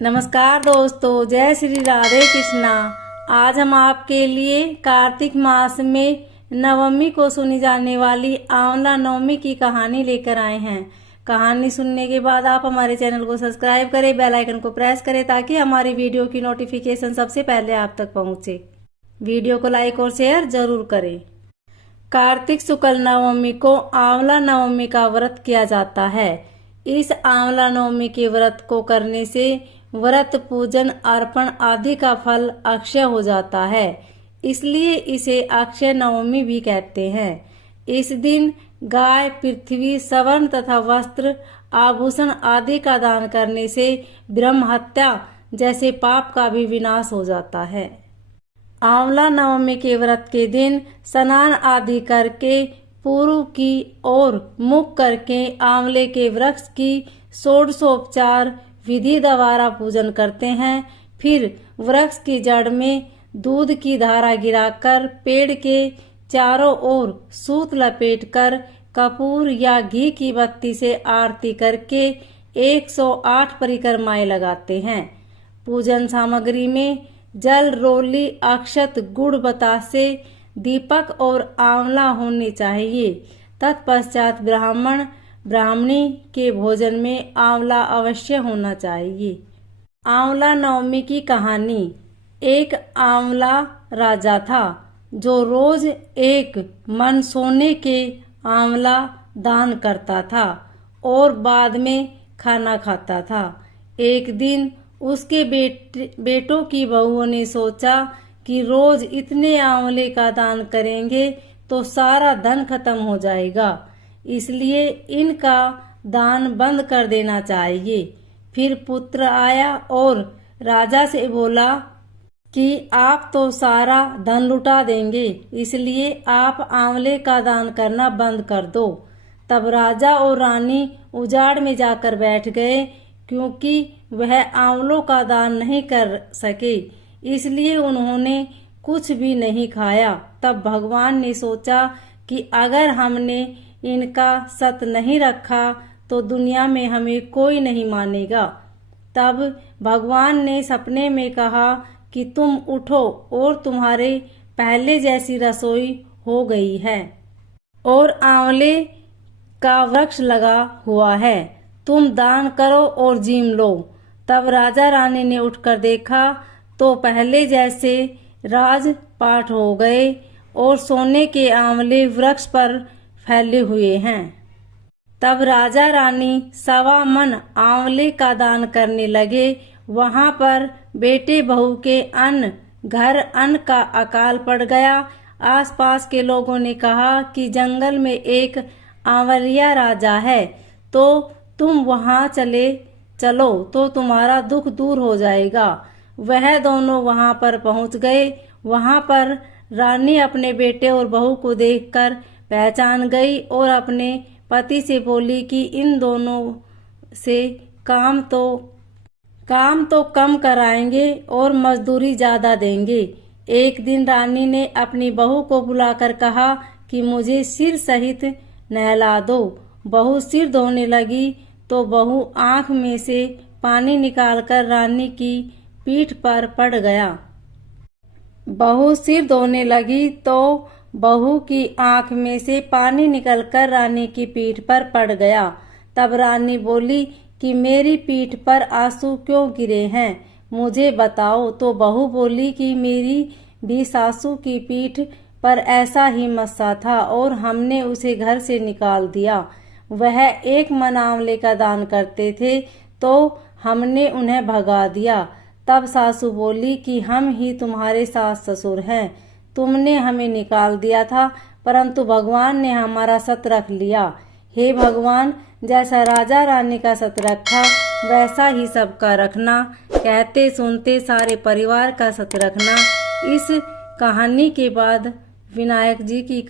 नमस्कार दोस्तों, जय श्री राधे कृष्णा। आज हम आपके लिए कार्तिक मास में नवमी को सुनी जाने वाली आंवला नवमी की कहानी लेकर आए हैं। कहानी सुनने के बाद आप हमारे चैनल को सब्सक्राइब करें, बेल आइकन को प्रेस करें ताकि हमारी वीडियो की नोटिफिकेशन सबसे पहले आप तक पहुंचे। वीडियो को लाइक और शेयर जरूर करें। कार्तिक शुक्ल नवमी को आंवला नवमी का व्रत किया जाता है। इस आंवला नवमी के व्रत को करने से व्रत, पूजन, अर्पण आदि का फल अक्षय हो जाता है, इसलिए इसे अक्षय नवमी भी कहते हैं। इस दिन गाय, पृथ्वी, स्वर्ण तथा वस्त्र, आभूषण आदि का दान करने से ब्रह्म हत्या जैसे पाप का भी विनाश हो जाता है। आंवला नवमी के व्रत के दिन स्नान आदि करके पूर्व की ओर मुख करके आंवले के वृक्ष की षोडशोपचार विधि द्वारा पूजन करते हैं। फिर वृक्ष की जड़ में दूध की धारा गिराकर पेड़ के चारों ओर सूत लपेटकर कपूर या घी की बत्ती से आरती करके 108 परिक्रमाएं लगाते हैं। पूजन सामग्री में जल, रोली, अक्षत, गुड़, बतासे, दीपक और आंवला होने चाहिए। तत्पश्चात ब्राह्मण ब्राह्मणी के भोजन में आंवला अवश्य होना चाहिए। आंवला नवमी की कहानी। एक आंवला राजा था जो रोज एक मन सोने के आंवला दान करता था और बाद में खाना खाता था। एक दिन उसके बेटों की बहुओं ने सोचा कि रोज इतने आंवले का दान करेंगे तो सारा धन खत्म हो जाएगा, इसलिए इनका दान बंद कर देना चाहिए। फिर पुत्र आया और राजा से बोला कि आप तो सारा धन लुटा देंगे, इसलिए आप आंवले का दान करना बंद कर दो। तब राजा और रानी उजाड़ में जाकर बैठ गए, क्योंकि वह आंवलों का दान नहीं कर सके, इसलिए उन्होंने कुछ भी नहीं खाया। तब भगवान ने सोचा कि अगर हमने इनका सत नहीं रखा तो दुनिया में हमें कोई नहीं मानेगा। तब भगवान ने सपने में कहा कि तुम उठो और तुम्हारे पहले जैसी रसोई हो गई है और आंवले का वृक्ष लगा हुआ है, तुम दान करो और जीम लो। तब राजा रानी ने उठकर देखा तो पहले जैसे राजपाट हो गए और सोने के आंवले वृक्ष पर फैले हुए हैं। तब राजा रानी 1.25 मन आंवले का दान करने लगे। वहां पर बेटे बहू के अन्न का अकाल पड़ गया। आसपास के लोगों ने कहा कि जंगल में एक आंवलिया राजा है, तो तुम वहां चलो तो तुम्हारा दुख दूर हो जाएगा। वह दोनों वहां पर पहुंच गए। वहां पर रानी अपने बेटे और बहू को देखकर पहचान गई और अपने पति से बोली कि इन दोनों से काम तो कम कराएंगे और मजदूरी ज्यादा देंगे। एक दिन रानी ने अपनी बहू को बुलाकर कहा कि मुझे सिर सहित नहला दो। बहू सिर धोने लगी तो बहू आंख में से पानी निकालकर रानी की पीठ पर पड़ गया। बहू सिर धोने लगी तो बहू की आंख में से पानी निकलकर रानी की पीठ पर पड़ गया। तब रानी बोली कि मेरी पीठ पर आंसू क्यों गिरे हैं, मुझे बताओ। तो बहू बोली कि मेरी भी सासू की पीठ पर ऐसा ही मस्सा था और हमने उसे घर से निकाल दिया। वह 1 मन आंवले का दान करते थे तो हमने उन्हें भगा दिया। तब सासू बोली कि हम ही तुम्हारे सास ससुर हैं, तुमने हमें निकाल दिया था, परंतु भगवान ने हमारा सत रख लिया। हे भगवान, जैसा राजा रानी का सत रखा वैसा ही सबका रखना, कहते सुनते सारे परिवार का सत रखना। इस कहानी के बाद विनायक जी की